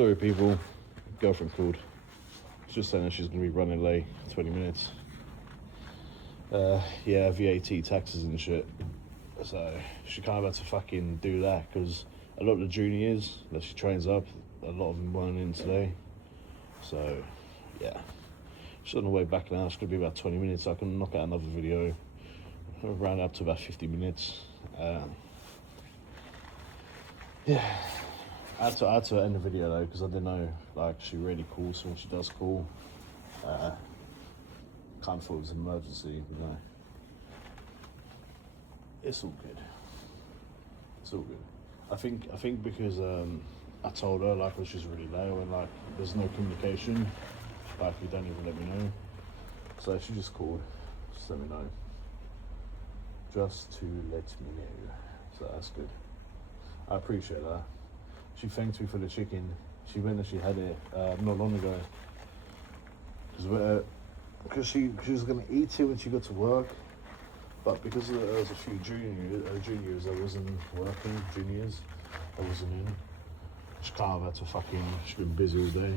Sorry people, girlfriend called. She's just saying that she's going to be running late, 20 minutes. Yeah, VAT taxes and shit. So she kind of had to fucking do that because a lot of the juniors that she trains up, a lot of them weren't in today. So yeah, she's on the way back now. It's going to be about 20 minutes. I can knock out another video. I'll round up to about 50 minutes. Yeah, I had to end the video though because I didn't know like she really calls. So when she does call, kind of thought it was an emergency, you know. It's all good. It's all good. I think because I told her like, she's really low and like there's no communication, like you don't even let me know. So she just called, just let me know. Just to let me know. So that's good. I appreciate that. She thanked me for the chicken. She went and she had it not long ago. Because she was gonna eat it when she got to work, but because there was a few juniors that wasn't working, juniors that wasn't in. She kind of had to she's been busy all day.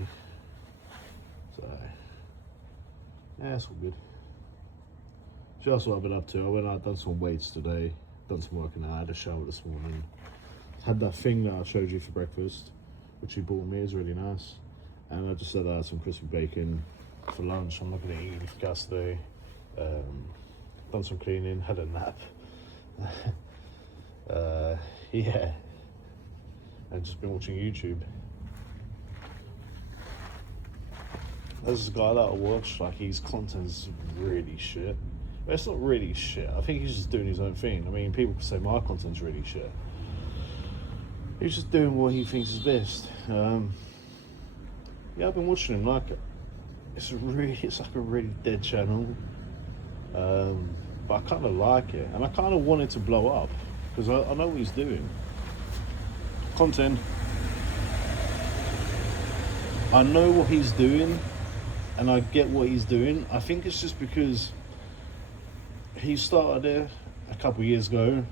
So yeah, it's all good. She asked what I've been up to. I went out, done some weights today, done some working out. I had a shower this morning. Had that thing that I showed you for breakfast, which she bought me, is really nice. And I just said I had some crispy bacon for lunch. I'm not gonna eat anything gas today. Done some cleaning, had a nap. Yeah. And just been watching YouTube. There's this guy that I watch, like his content's really shit. But it's not really shit. I think he's just doing his own thing. I mean, people can say my content's really shit. He's just doing what he thinks is best. Yeah, I've been watching him. Like, it's like a really dead channel. But I kind of like it, and I kind of want it to blow up because I know what he's doing. Content. I know what he's doing, and I get what he's doing. I think it's just because he started it a couple of years ago,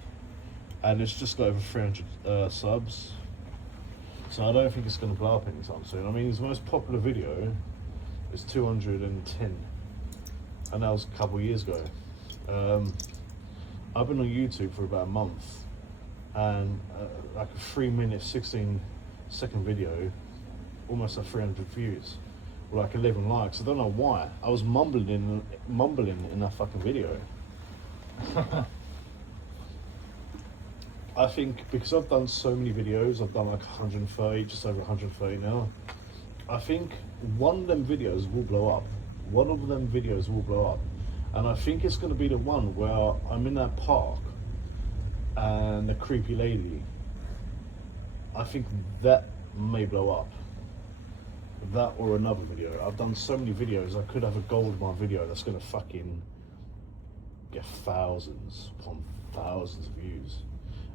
and it's just got over 300 subs. So I don't think it's going to blow up anytime soon. I mean, his most popular video is 210, and that was a couple of years ago. I've been on YouTube for about a month, and like a 3-minute, 16-second video, almost like 300 views, or like 11 likes. I don't know why. I was mumbling in that fucking video. I think because I've done so many videos, I've done like 130, just over 130 now. I think one of them videos will blow up. One of them videos will blow up. And I think it's going to be the one where I'm in that park and the creepy lady. I think that may blow up. That or another video. I've done so many videos, I could have a gold mine video that's going to fucking get thousands upon thousands of views.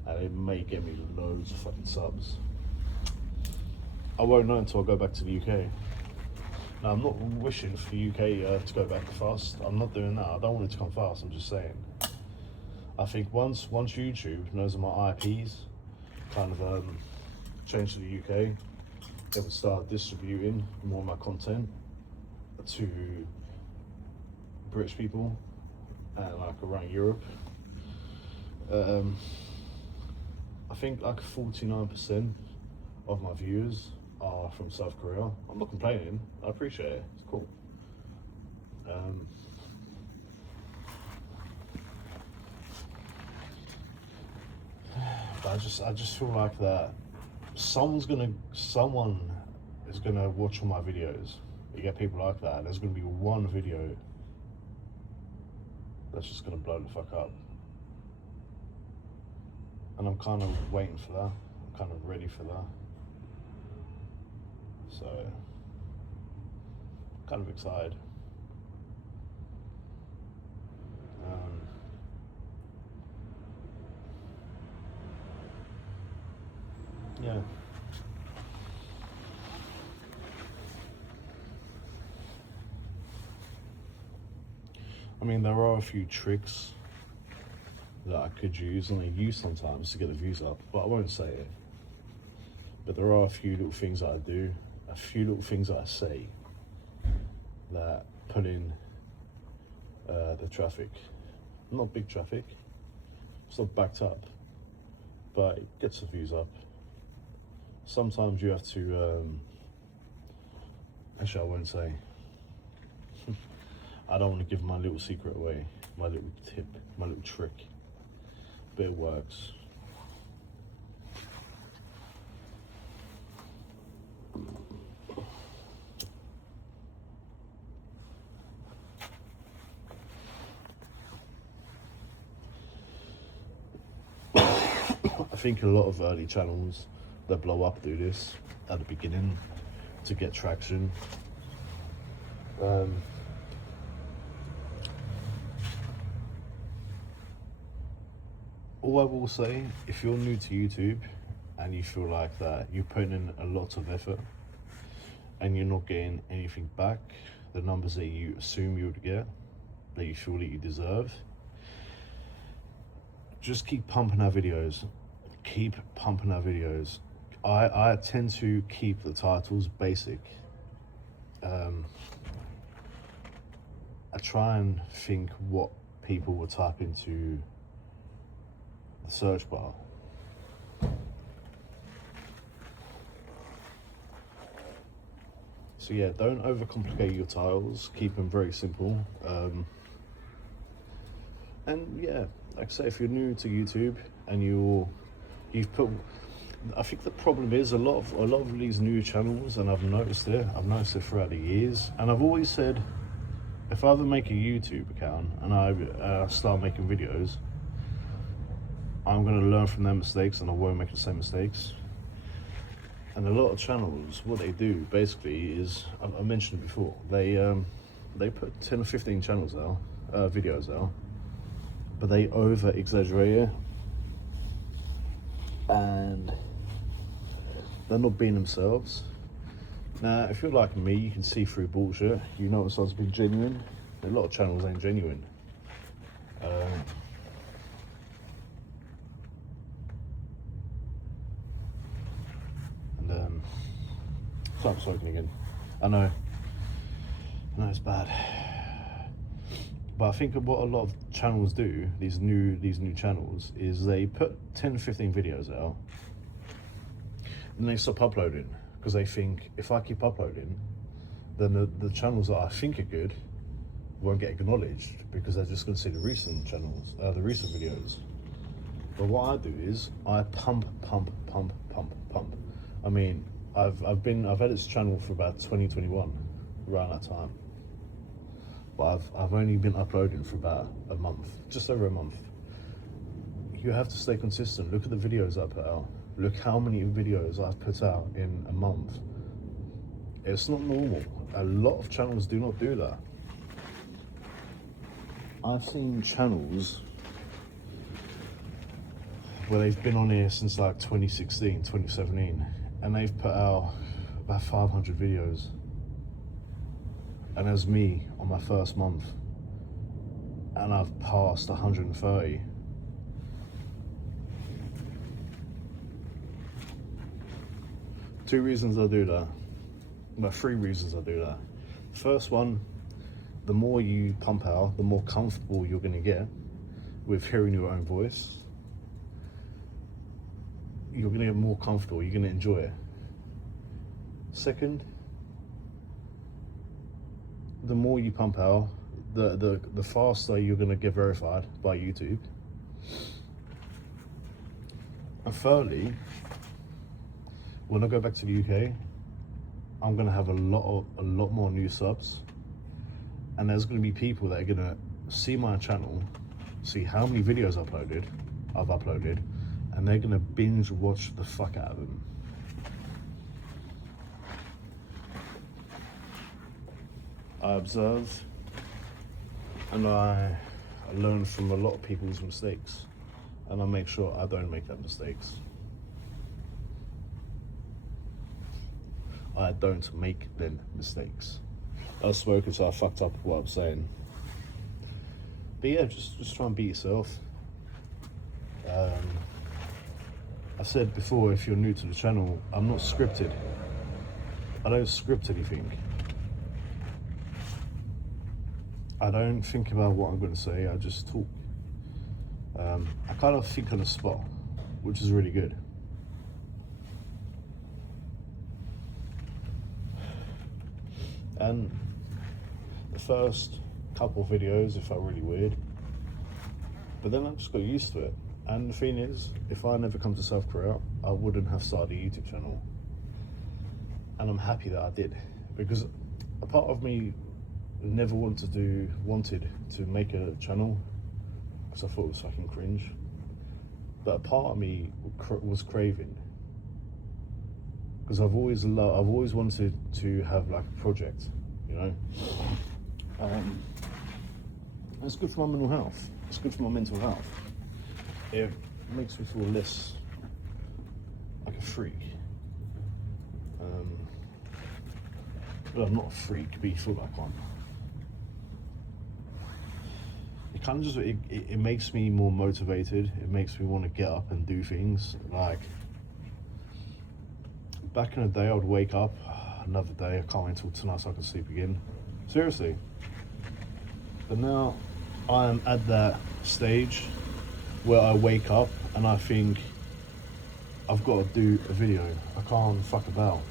And it may get me loads of fucking subs. I won't know until I go back to the UK. Now, I'm not wishing for UK to go back fast. I'm not doing that. I don't want it to come fast. I'm just saying. I think once YouTube knows my IPs, kind of change to the UK, they will start distributing more of my content to British people and like around Europe. I think like 49% of my viewers are from South Korea. I'm not complaining. I appreciate it. It's cool. But I just feel like that someone is gonna watch all my videos. You get people like that. There's gonna be one video that's just gonna blow the fuck up. And I'm kind of waiting for that. I'm kind of ready for that. So, kind of excited. Yeah. I mean, there are a few tricks that I could use and I use sometimes to get the views up, but I won't say it. But there are a few little things that I do, a few little things that I say that put in the traffic. Not big traffic, it's not backed up, but it gets the views up. Sometimes you have to, actually I won't say, I don't want to give my little secret away, my little tip, my little trick, but it works. I think a lot of early channels that blow up do this at the beginning to get traction. All I will say, if you're new to YouTube and you feel like that you're putting in a lot of effort and you're not getting anything back, the numbers that you assume you would get, that you feel that you deserve, just keep pumping out videos. Keep pumping out videos. I tend to keep the titles basic. I try and think what people will type into the search bar. So yeah, don't overcomplicate your titles. Keep them very simple. And yeah, like I say, if you're new to YouTube and you've put, I think the problem is a lot of these new channels, and I've noticed it throughout the years, and I've always said, if I ever make a YouTube account and I start making videos, I'm going to learn from their mistakes and I won't make the same mistakes. And a lot of channels, what they do basically is, I mentioned it before, they put 10 or 15 channels out, videos out, but they over exaggerate it, and they're not being themselves. Now, if you're like me, you can see through bullshit. You know it's not being genuine. A lot of channels ain't genuine. So I'm smoking again. I know it's bad. But I think what a lot of channels do, these new channels, is they put 10, 15 videos out and they stop uploading, because they think, if I keep uploading, then the channels that I think are good won't get acknowledged, because they're just going to see the recent channels, the recent videos. But what I do is I pump. I mean, I've had this channel for about 2021, around that time. But I've only been uploading for about a month, just over a month. You have to stay consistent. Look at the videos I put out. Look how many videos I've put out in a month. It's not normal. A lot of channels do not do that. I've seen channels where they've been on here since like 2016, 2017, and they've put out about 500 videos. And as me on my first month, and I've passed 130. Two reasons I do that. Well, three reasons I do that. First one, the more you pump out, the more comfortable you're gonna get with hearing your own voice. You're gonna get more comfortable, you're gonna enjoy it. Second, the more you pump out, the faster you're gonna get verified by YouTube. And thirdly, when I go back to the UK, I'm gonna have a lot more new subs, and there's gonna be people that are gonna see my channel, see how many videos I've uploaded, and they're gonna binge watch the fuck out of them. I observe and I learn from a lot of people's mistakes, and I make sure I don't make that mistakes. I don't make them mistakes. I've spoken, so I fucked up what I'm saying. But yeah, just try and be yourself. I said before, if you're new to the channel, I'm not scripted. I don't script anything. I don't think about what I'm going to say, I just talk. I kind of think on the spot, which is really good. And the first couple of videos, it felt really weird. But then I just got used to it. And the thing is, if I never come to South Korea, I wouldn't have started a YouTube channel. And I'm happy that I did. Because a part of me never wanted to make a channel because I thought it was fucking cringe. But a part of me was craving. Because I've always wanted to have like a project, you know. It's good for my mental health. It's good for my mental health. It makes me feel less like a freak. But I'm not a freak, but you feel like one. It kind of just, it makes me more motivated. It makes me want to get up and do things. Like, back in the day, I would wake up, another day, I can't wait until tonight so I can sleep again. Seriously. But now, I am at that stage where I wake up and I think, I've got to do a video. I can't fuck about.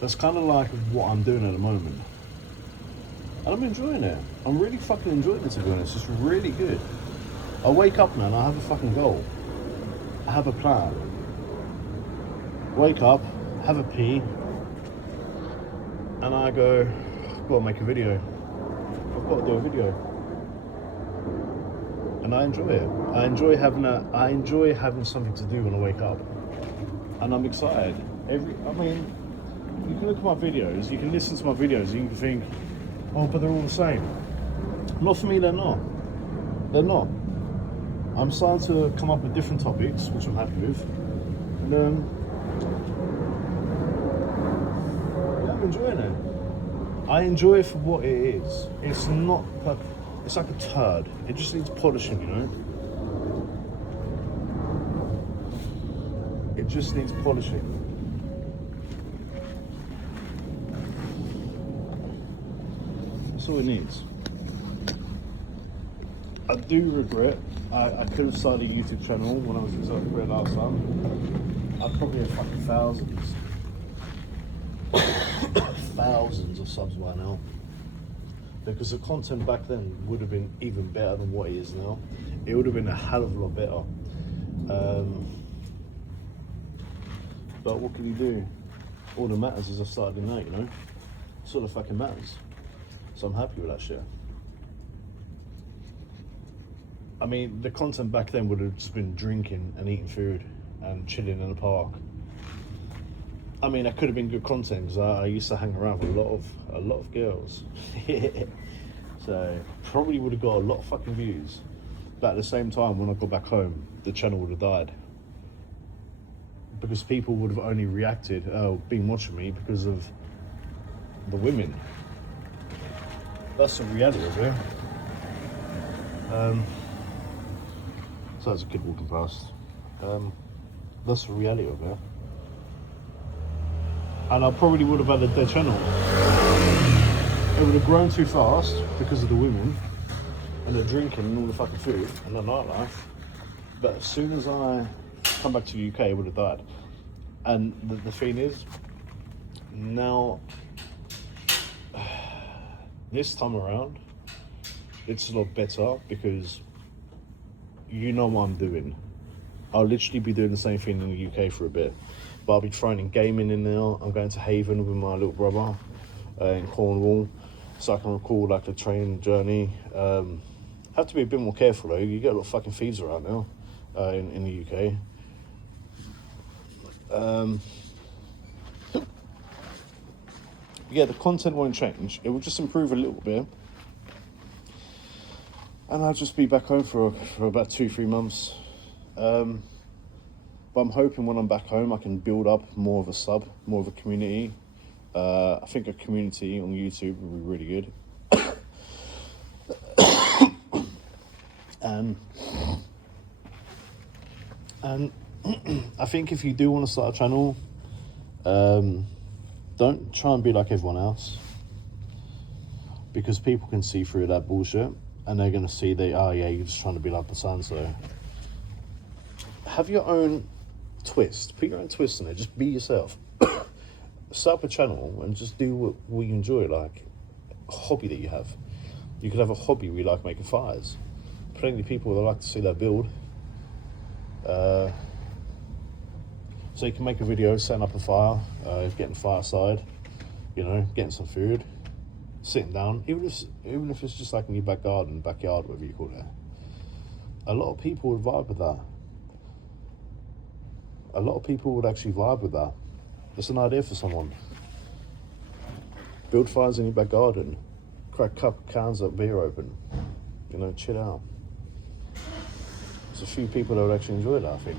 That's kind of like what I'm doing at the moment. And I'm enjoying it. I'm really fucking enjoying it, to be honest. It's really good. I wake up, man, I have a fucking goal. I have a plan. Wake up, have a pee, and I go, I've got to make a video. I've got to do a video. And I enjoy it. I enjoy having something to do when I wake up. And I'm excited. You can look at my videos, you can listen to my videos, you can think, oh, but they're all the same. Not for me, they're not. They're not. I'm starting to come up with different topics, which I'm happy with. And yeah, I'm enjoying it. I enjoy it for what it is. It's not like, it's like a turd. It just needs polishing, you know? It just needs polishing. That's all it needs. I do regret, I could have started a YouTube channel when I was in South Korea last time. I'd probably have fucking thousands of subs by now. Because the content back then would have been even better than what it is now. It would have been a hell of a lot better. But what can you do? All that matters is I started in that, you know? That's all that fucking matters. So I'm happy with that shit. I mean, the content back then would have just been drinking and eating food and chilling in the park. I mean, that could have been good content because I used to hang around with a lot of girls. So probably would have got a lot of fucking views. But at the same time, when I got back home, the channel would have died. Because people would have only reacted, been watching me because of the women. That's the reality of it. So that's a kid walking past. That's the reality of it. And I probably would have had a dead channel. It would have grown too fast because of the women and the drinking and all the fucking food and the nightlife. But as soon as I come back to the UK, it would have died. And the thing is, now, this time around, it's a lot better because you know what I'm doing. I'll literally be doing the same thing in the UK for a bit. But I'll be trying in gaming in there. I'm going to Haven with my little brother in Cornwall, so I can record like a train journey. Have to be a bit more careful though. You get a lot of fucking thieves around now in the UK. Yeah, the content won't change. It will just improve a little bit. And I'll just be back home for about 2-3 months. But I'm hoping when I'm back home, I can build up more of a community. I think a community on YouTube would be really good. And And I think if you do want to start a channel, don't try and be like everyone else, because people can see through that bullshit and they're going to see that, oh yeah, you're just trying to be like the so-and-so. Have your own twist. Put your own twist in it. Just be yourself. Set up a channel and just do what you enjoy, like a hobby that you have. You could have a hobby where you like making fires. Plenty of people that like to see that build. So you can make a video setting up a fire, getting fireside, you know, getting some food, sitting down, even if it's just like in your backyard, whatever you call it. A lot of people would vibe with that. A lot of people would actually vibe with that. It's an idea for someone. Build fires in your back garden, crack a couple cans of beer open, you know, chill out. There's a few people that would actually enjoy that, I think.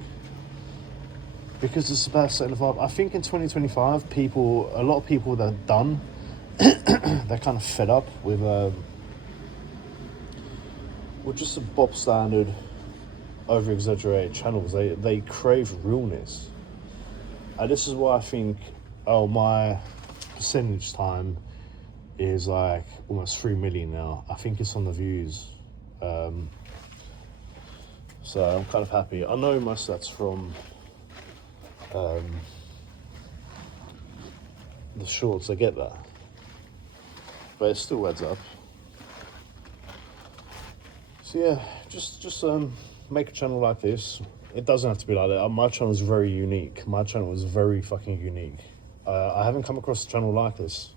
Because it's about setting the vibe. I think in 2025, a lot of people that are done, they're kind of fed up with just the Bob standard, over-exaggerated channels. They crave realness. And this is why I think, my percentage time is like almost 3 million now. I think it's on the views. So I'm kind of happy. I know most of that's from the shorts, I get that, but it still adds up. So yeah, just make a channel like this. It doesn't have to be like that. My channel is very unique. My channel is very fucking unique. I haven't come across a channel like this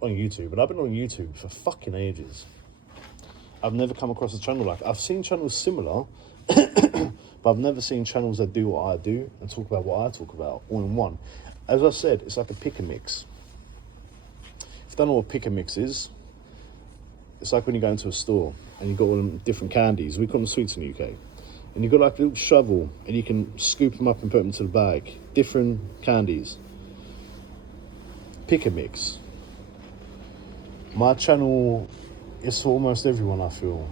on YouTube, and I've been on YouTube for fucking ages. I've never come across a channel like, I've seen channels similar, but I've never seen channels that do what I do and talk about what I talk about all in one. As I said, it's like a pick and mix. If you don't know what pick and mix is, it's like when you go into a store and you've got all them different candies. We call them sweets in the UK. And you've got like a little shovel and you can scoop them up and put them into the bag. Different candies. Pick and mix. My channel is for almost everyone, I feel.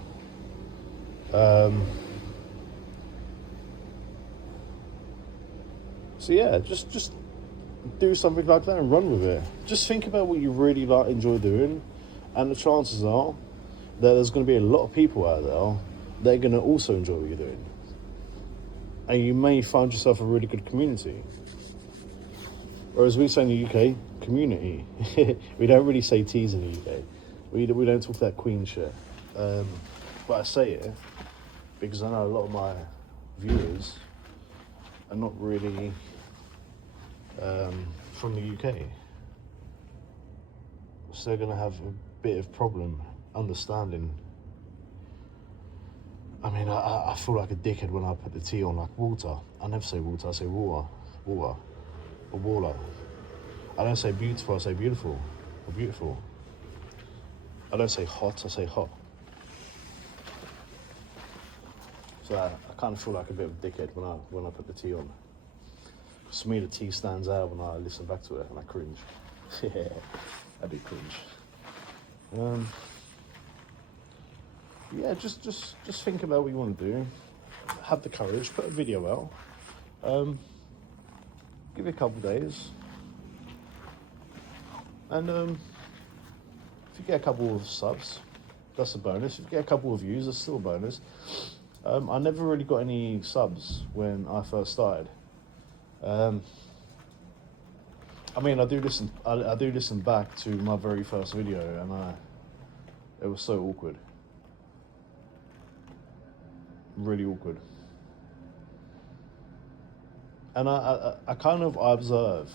So yeah, just do something like that and run with it. Just think about what you really enjoy doing, and the chances are that there's going to be a lot of people out there that are going to also enjoy what you're doing, and you may find yourself a really good community. Or as we say in the UK, community. We don't really say T's in the UK. We don't talk that Queen shit. But I say it because I know a lot of my viewers are not really from the UK. So they're going to have a bit of problem understanding. I mean, I feel like a dickhead when I put the T on, like water. I never say water, I say water. Or water. I don't say beautiful, I say beautiful. Or beautiful. I don't say hot, I say hot. So I kind of feel like a bit of a dickhead when I put the T on. Because for me, the T stands out when I listen back to it, and I cringe. Yeah, I do cringe. Yeah, just think about what you want to do. Have the courage, put a video out. Give it a couple days. And if you get a couple of subs, that's a bonus. If you get a couple of views, that's still a bonus. I never really got any subs when I first started. I mean, I do listen back to my very first video, and it was so awkward. Really awkward. And I kind of observe,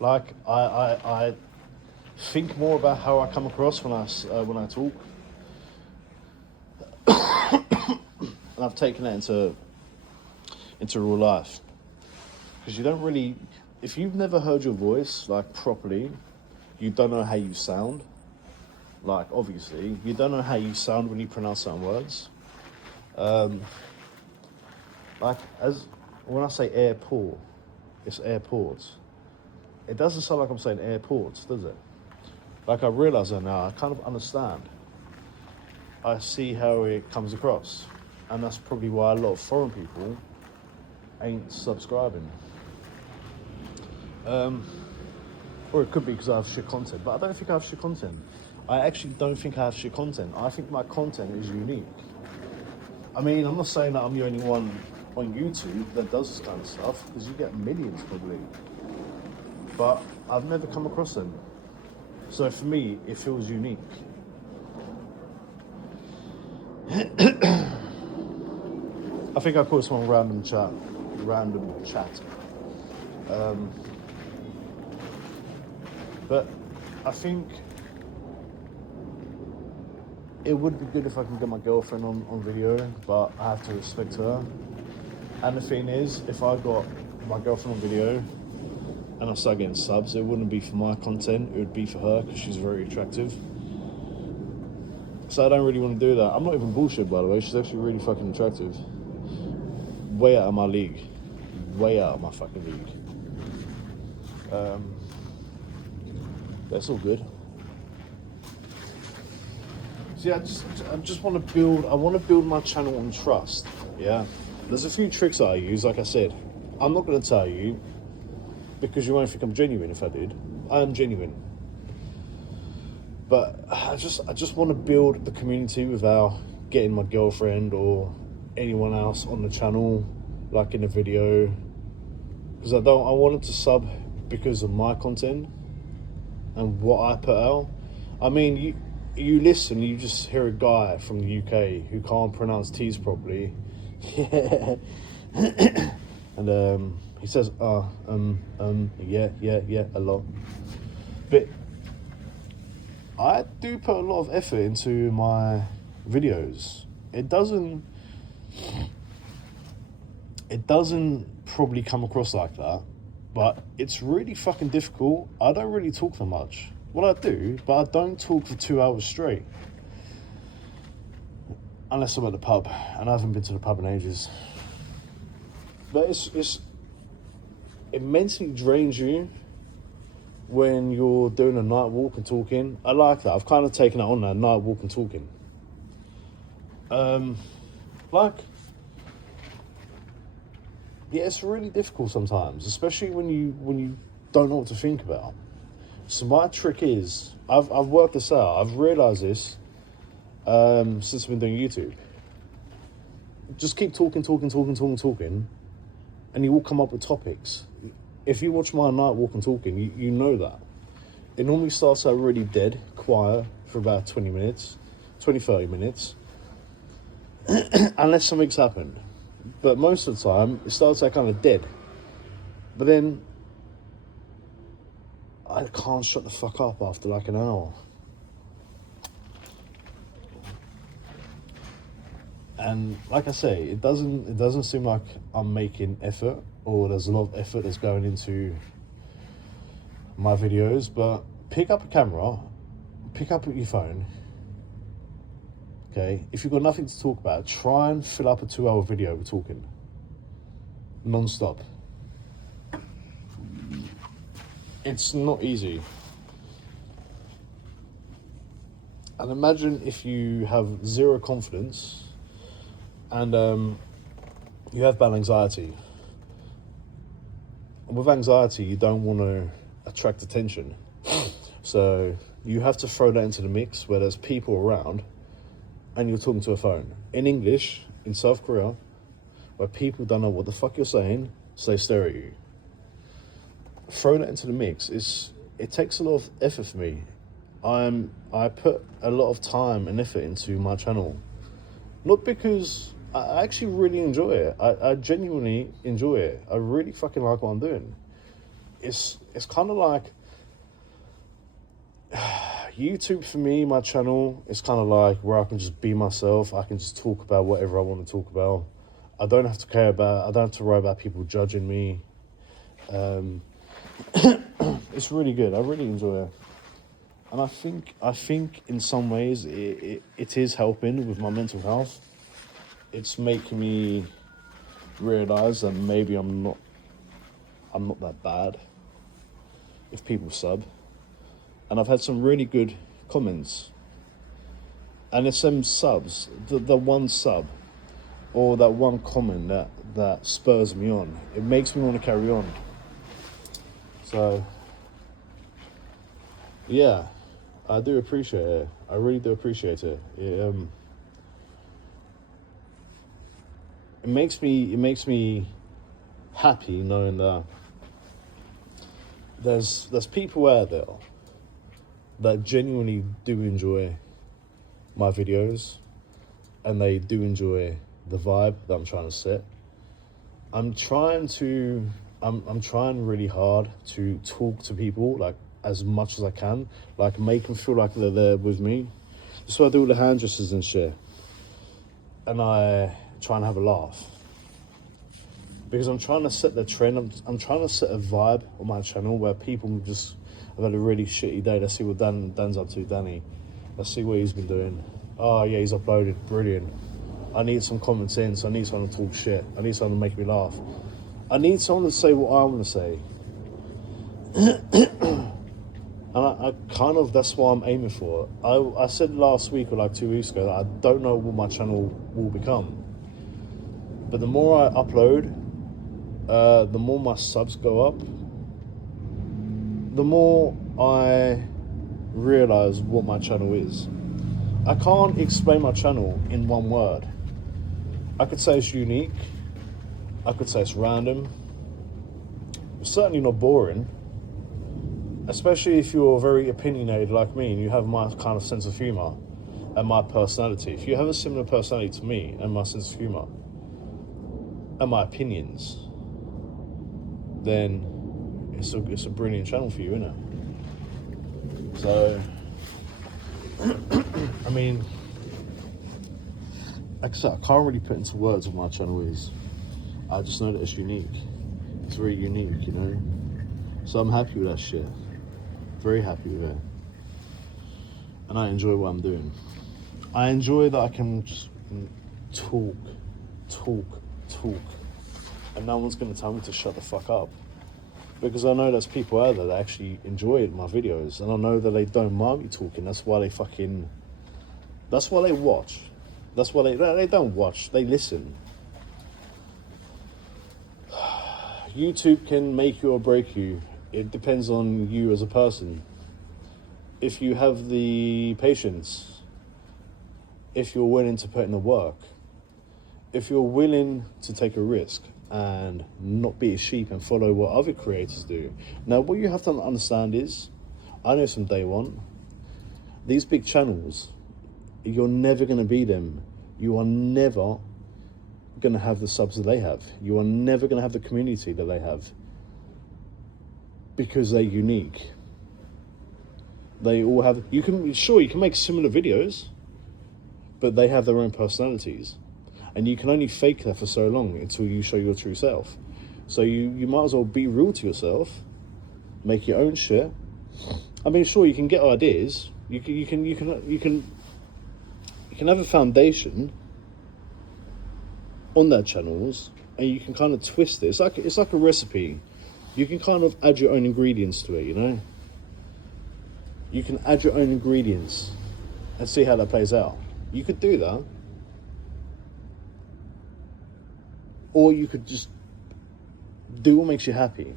like I think more about how I come across when I talk, and I've taken that into real life, because you don't really, if you've never heard your voice like properly, you don't know how you sound. Like, obviously, you don't know how you sound when you pronounce certain words. Like, when I say airport, it's airports. It doesn't sound like I'm saying airports, does it? Like, I realise that now. I kind of understand. I see how it comes across. And that's probably why a lot of foreign people ain't subscribing. Or it could be because I have shit content, but I don't think I have shit content. I actually don't think I have shit content. I think my content is unique. I mean, I'm not saying that I'm the only one on YouTube that does this kind of stuff, because you get millions probably. But I've never come across them. So for me, it feels unique. I think I caught someone random chat. But I think it would be good if I can get my girlfriend on video, but I have to respect her. And the thing is, if I got my girlfriend on video and I start getting subs, it wouldn't be for my content, it would be for her, because she's very attractive. So I don't really want to do that. I'm not even bullshit, by the way. She's actually really fucking attractive. Way out of my league. Way out of my fucking league. That's all good. So yeah, I just want to build. I want to build my channel on trust. Yeah. There's a few tricks I use. Like I said, I'm not going to tell you, because you won't think I'm genuine if I did. I am genuine. But I just want to build the community without getting my girlfriend or anyone else on the channel, like in a video, because I wanted to sub because of my content and what I put out. I mean, you listen, you just hear a guy from the UK who can't pronounce T's properly. Yeah. And he says yeah a lot. But I do put a lot of effort into my videos. It doesn't probably come across like that, but it's really fucking difficult. I don't really talk that much. Well, I do, but I don't talk for 2 hours straight. Unless I'm at the pub, and I haven't been to the pub in ages. But it mentally drains you when you're doing a night walk and talking. I like that. I've kind of taken it on that night walk and talking. Yeah, it's really difficult sometimes, especially when you don't know what to think about. So my trick is, I've worked this out. I've realised this since I've been doing YouTube. Just keep talking, and you will come up with topics. If you watch my night walk and talking, you know that. It normally starts out really dead, quiet, for about 20 minutes, 30 minutes, unless something's happened. But most of the time, it starts out kind of dead. But then, I can't shut the fuck up after like an hour. And like I say, it doesn't seem like I'm making effort, or there's a lot of effort that's going into my videos, but pick up a camera, pick up your phone, okay? If you've got nothing to talk about, try and fill up a 2-hour video with talking, non-stop. It's not easy. And imagine if you have zero confidence and you have bad anxiety. And with anxiety, you don't want to attract attention. So you have to throw that into the mix where there's people around and you're talking to a phone. In English, in South Korea, where people don't know what the fuck you're saying, so they stare at you. Throw that into the mix. It takes a lot of effort for me. I put a lot of time and effort into my channel. Not because I actually really enjoy it. I genuinely enjoy it. I really fucking like what I'm doing. It's kind of like YouTube for me, my channel, is kind of like where I can just be myself. I can just talk about whatever I want to talk about. I don't have to worry about people judging me. It's really good. I really enjoy it. And I think in some ways it is helping with my mental health. It's making me realise that maybe I'm not that bad if people sub. And I've had some really good comments. And it's some subs, the one sub or that one comment that spurs me on. It makes me want to carry on. So, yeah, I do appreciate it. I really do appreciate it. It makes me happy knowing that there's people out there that genuinely do enjoy my videos, and they do enjoy the vibe that I'm trying to set. I'm trying really hard to talk to people like as much as I can, like make them feel like they're there with me. That's why I do all the hand gestures and shit, and I try and have a laugh, because I'm trying to set the trend. I'm trying to set a vibe on my channel where people just have had a really shitty day. Let's see what Dan's up to. Danny, let's see what he's been doing. Oh yeah, he's uploaded. Brilliant. I need some common sense. I need someone to talk shit. I need someone to make me laugh. I need someone to say what I want to say. And I kind of, that's what I'm aiming for. I said last week or like 2 weeks ago that I don't know what my channel will become. But the more I upload, the more my subs go up, the more I realize what my channel is. I can't explain my channel in one word. I could say it's unique. I could say it's random. It's certainly not boring. Especially if you're very opinionated like me and you have my kind of sense of humor and my personality. If you have a similar personality to me and my sense of humor and my opinions, then it's a brilliant channel for you, isn't it? So, I mean, like I said, I can't really put into words what my channel is. I just know that it's unique. It's very unique, you know? So I'm happy with that shit. Very happy with it. And I enjoy what I'm doing. I enjoy that I can just talk. And no one's going to tell me to shut the fuck up. Because I know there's people out there that actually enjoy my videos. And I know that they don't mind me talking. That's why they watch. That's why they don't watch, they listen. YouTube can make you or break you. It depends on you as a person. If you have the patience, if you're willing to put in the work, if you're willing to take a risk and not be a sheep and follow what other creators do. Now, what you have to understand is, I know from day one, these big channels, you're never going to be them. You are never going to have the subs that they have. You are never going to have the community that they have. Because they're unique. They all have, you can make similar videos, but they have their own personalities. And you can only fake that for so long until you show your true self. So you might as well be real to yourself, make your own shit. I mean, sure, you can get ideas. You can have a foundation on their channels, and you can kind of twist it. It's like a recipe. You can kind of add your own ingredients to it, you know? You can add your own ingredients and see how that plays out. You could do that. Or you could just do what makes you happy.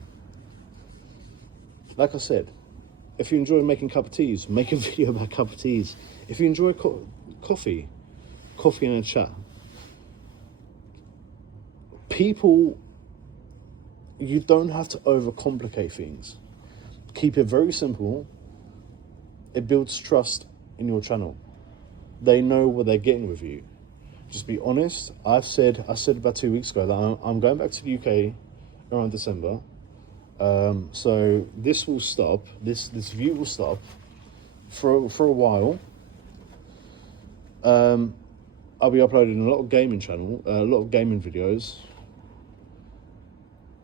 Like I said, if you enjoy making cup of teas, make a video about cup of teas. If you enjoy coffee and a chat. People, you don't have to overcomplicate things. Keep it very simple. It builds trust in your channel. They know what they're getting with you. Just be honest. I said about 2 weeks ago that I'm going back to the UK around December. So this will stop. This view will stop for a while. I'll be uploading a lot of gaming videos.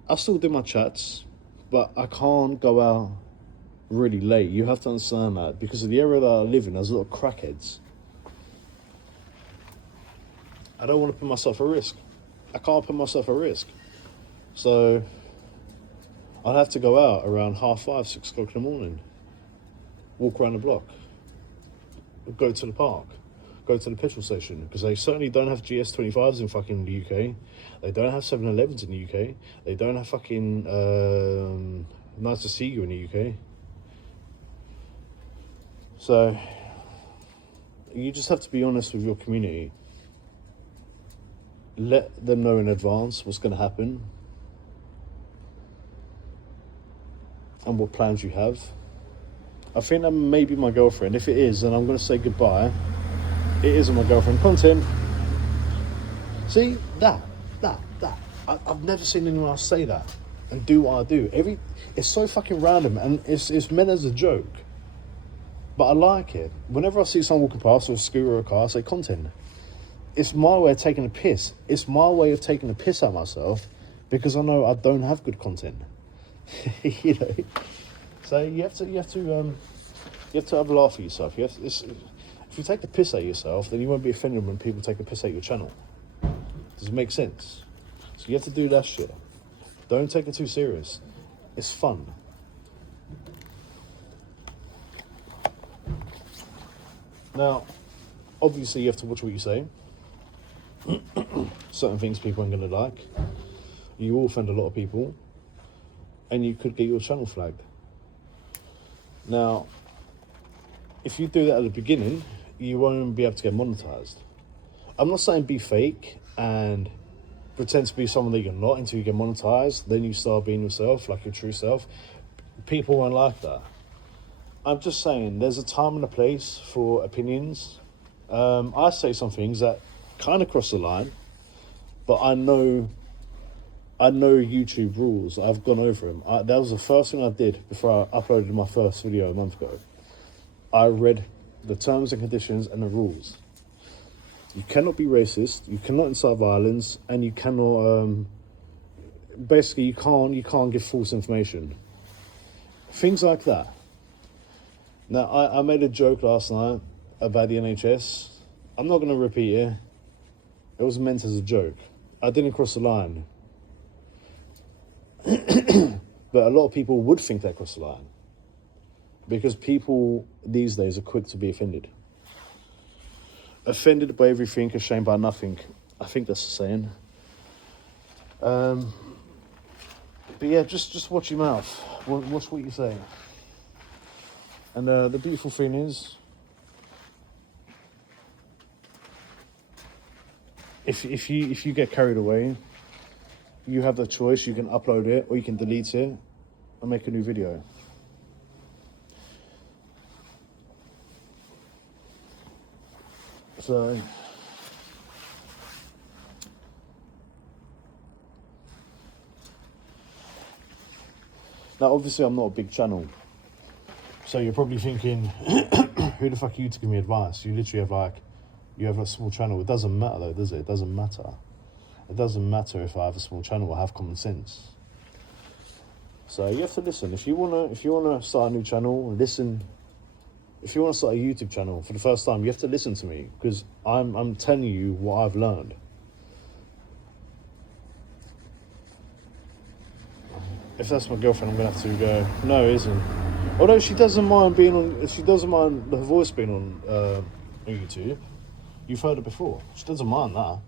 I'll still do my chats, but I can't go out really late. You have to understand that because of the area that I live in, there's a lot of crackheads. I don't want to put myself at risk. I can't put myself at risk. So I'll have to go out around 5:30, 6 o'clock in the morning. Walk around the block. Go to the park. go to the petrol station, because they certainly don't have GS25s in fucking the UK. They don't have 7-Elevens in the UK. They don't have fucking Nice to See You in the UK. So you just have to be honest with your community. Let them know in advance what's going to happen and what plans you have. I think that may be my girlfriend. If it is, then I'm going to say goodbye. It isn't my girlfriend. Content. See? That. I've never seen anyone else say that and do what I do. It's so fucking random, and it's meant as a joke. But I like it. Whenever I see someone walking past, or a scooter or a car, I say content. It's my way of taking a piss. It's my way of taking a piss at myself, because I know I don't have good content. You know? So you have to have a laugh at yourself. If you take the piss at yourself, then you won't be offended when people take a piss at your channel. Does it make sense? So you have to do that shit. Don't take it too serious. It's fun. Now, obviously you have to watch what you say. Certain things people aren't going to like. You will offend a lot of people. And you could get your channel flagged. Now, if you do that at the beginning, you won't be able to get monetized. I'm not saying be fake and pretend to be someone that you're not until you get monetized. Then you start being yourself, like your true self. People won't like that. I'm just saying there's a time and a place for opinions. I say some things that kind of cross the line, but I know YouTube rules. I've gone over them. That was the first thing I did before I uploaded my first video a month ago. I read the terms and conditions and the rules. You cannot be racist, you cannot incite violence, and you cannot, basically you can't give false information. Things like that. Now, I made a joke last night about the NHS. I'm not going to repeat it. It was meant as a joke. I didn't cross the line. But a lot of people would think that crossed the line. Because people these days are quick to be offended. Offended by everything, ashamed by nothing. I think that's the saying. But yeah, just watch your mouth. Watch what you say. And the beautiful thing is, if you get carried away, you have the choice. You can upload it or you can delete it and make a new video. So now, obviously, I'm not a big channel. So you're probably thinking, who the fuck are you to give me advice? You literally have a small channel. It doesn't matter though, does it? It doesn't matter. It doesn't matter if I have a small channel or have common sense. So you have to listen. If you wanna start a new channel, listen. If you want to start a YouTube channel for the first time, you have to listen to me, because I'm telling you what I've learned. If that's my girlfriend, I'm gonna have to go. No, it isn't. Although she doesn't mind her voice being on YouTube. You've heard it before. She doesn't mind that.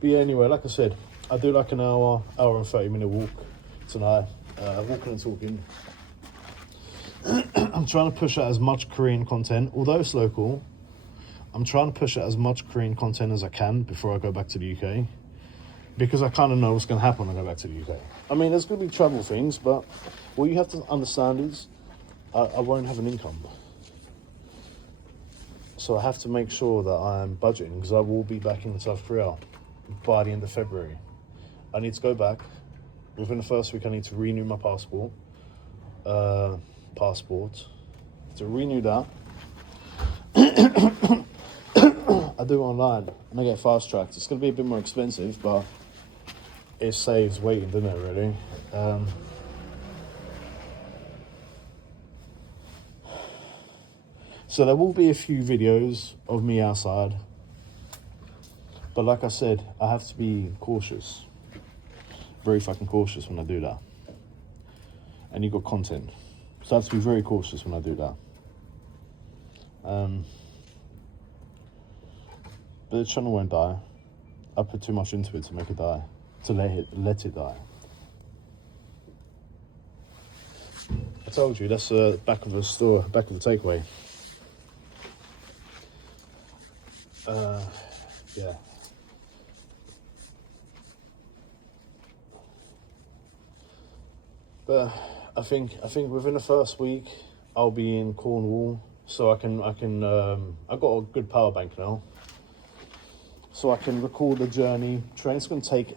But yeah, anyway, like I said, I do like an hour and 30-minute walk tonight, walking and talking. I'm trying to push out as much Korean content, although it's local. I'm trying to push out as much Korean content as I can before I go back to the UK, because I kind of know what's going to happen when I go back to the UK. I mean, there's going to be travel things, but what you have to understand is I won't have an income. So I have to make sure that I'm budgeting, because I will be back in South Korea by the end of February. I need to go back. Within the first week, I need to renew my passport. To renew that, I do it online and I get fast tracked. It's going to be a bit more expensive, but it saves waiting, doesn't it, really? So there will be a few videos of me outside. But like I said, I have to be cautious. Very fucking cautious when I do that. And you got content. So I have to be very cautious when I do that. But the channel won't die. I put too much into it to make it die, to let it die. I told you, that's the back of the store, back of the takeaway. Yeah. But I think within the first week I'll be in Cornwall, so I can I've got a good power bank now, so I can record the journey. Train. It's gonna take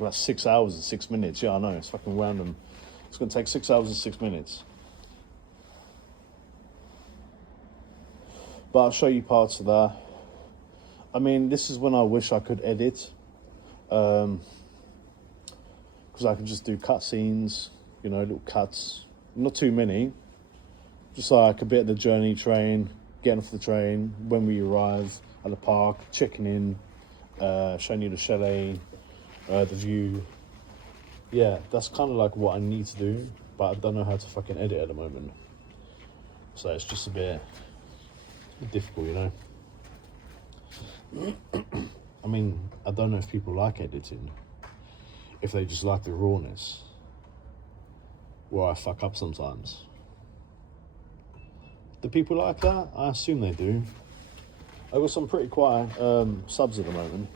about 6 hours and 6 minutes. Yeah, I know, it's fucking random. It's gonna take 6 hours and 6 minutes. But I'll show you parts of that. I mean, this is when I wish I could edit, because I could just do cutscenes, you know, little cuts, not too many, just like a bit of the journey train, getting off the train, when we arrive at the park, checking in, showing you the chalet, the view. Yeah, that's kind of like what I need to do, but I don't know how to fucking edit at the moment. So it's just a bit difficult, you know. I mean, I don't know if people like editing, if they just like the rawness, where I fuck up sometimes. Do people like that? I assume they do. I've got some pretty quiet subs at the moment,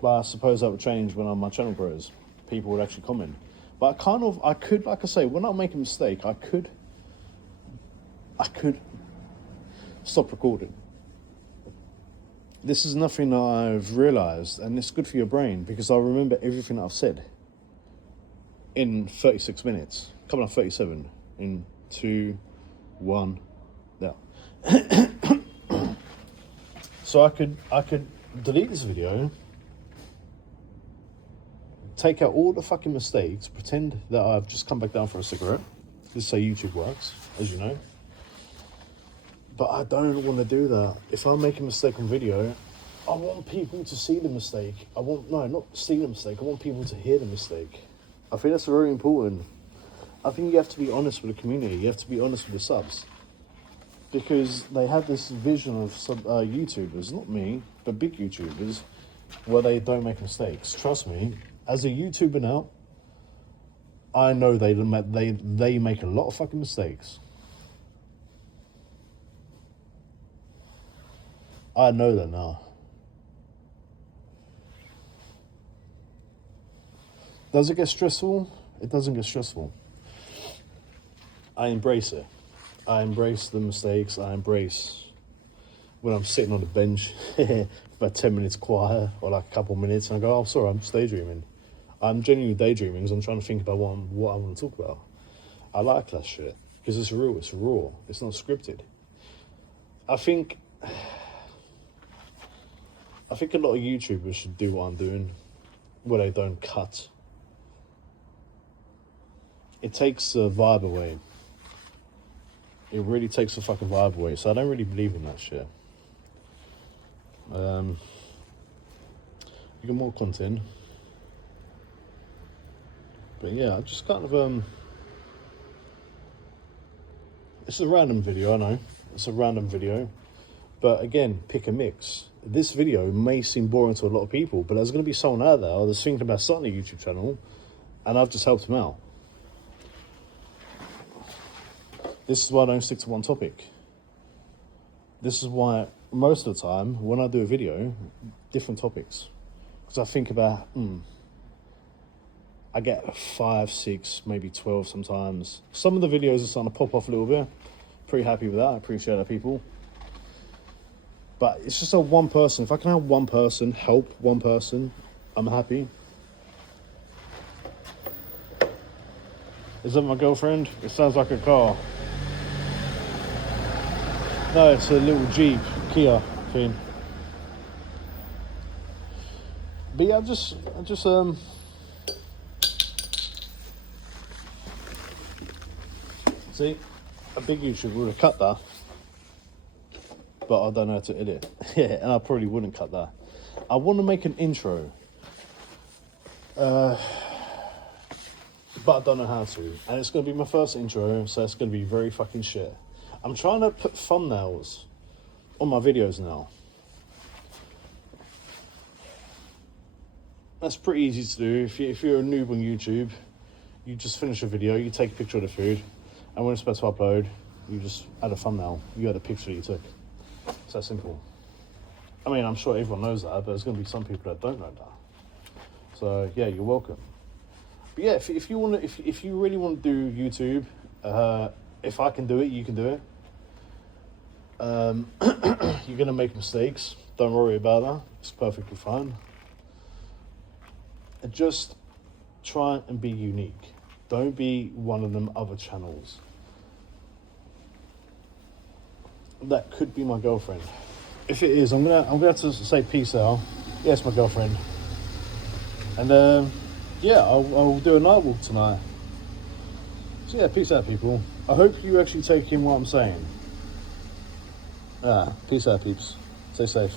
but I suppose that would change when my channel grows. People would actually comment. But I could, like I say, when I make a mistake, I could stop recording. This is nothing that I've realised, and it's good for your brain, because I remember everything that I've said in 36 minutes. Coming up 37 in 2, 1, now. So I could delete this video, take out all the fucking mistakes, pretend that I've just come back down for a cigarette. This is how YouTube works, as you know. But I don't want to do that. If I make a mistake on video, I want people to see the mistake. Not see the mistake. I want people to hear the mistake. I think that's very important. I think you have to be honest with the community. You have to be honest with the subs. Because they have this vision of YouTubers, not me, but big YouTubers, where they don't make mistakes. Trust me, as a YouTuber now, I know they make a lot of fucking mistakes. I know that now. Does it get stressful? It doesn't get stressful. I embrace it. I embrace the mistakes. I embrace when I'm sitting on the bench for about 10 minutes quiet, or like a couple of minutes, and I go, oh, sorry, I'm just daydreaming. I'm genuinely daydreaming because I'm trying to think about what I want to talk about. I like that shit because it's real, it's raw, it's not scripted. I think a lot of YouTubers should do what I'm doing, where they don't cut. It takes the vibe away. It really takes the fucking vibe away. So I don't really believe in that shit. You get more content. But yeah, I just kind of it's a random video, I know. It's a random video. But again, pick a mix. This video may seem boring to a lot of people, but there's going to be someone out there that's thinking about starting a YouTube channel, and I've just helped him out. This is why I don't stick to one topic. This is why most of the time, when I do a video, different topics. Because I think about, I get 5, 6, maybe 12 sometimes. Some of the videos are starting to pop off a little bit. Pretty happy with that. I appreciate that, people. But it's just a one person. If I can help one person, I'm happy. Is that my girlfriend? It sounds like a car. No, it's a little Jeep, Kia thing. But yeah, I just see, a big YouTuber would have cut that, but I don't know how to edit. Yeah, and I probably wouldn't cut that. I want to make an intro. but I don't know how to. And it's going to be my first intro, so it's going to be very fucking shit. I'm trying to put thumbnails on my videos now. That's pretty easy to do. If you're a noob on YouTube, you just finish a video, you take a picture of the food, and when it's about to upload, you just add a thumbnail. You add a picture you took. It's that simple. I mean, I'm sure everyone knows that, but there's going to be some people that don't know that. So yeah, you're welcome. But yeah, if you want to, if you really want to do YouTube, if I can do it, you can do it. You're gonna make mistakes. Don't worry about that. It's perfectly fine. And just try and be unique. Don't be one of them other channels. That could be my girlfriend. If it is, I'm gonna have to say peace out. Yeah, it's my girlfriend. And yeah, I'll do a night walk tonight. So yeah, peace out, people. I hope you actually take in what I'm saying. Peace out, peeps. Stay safe.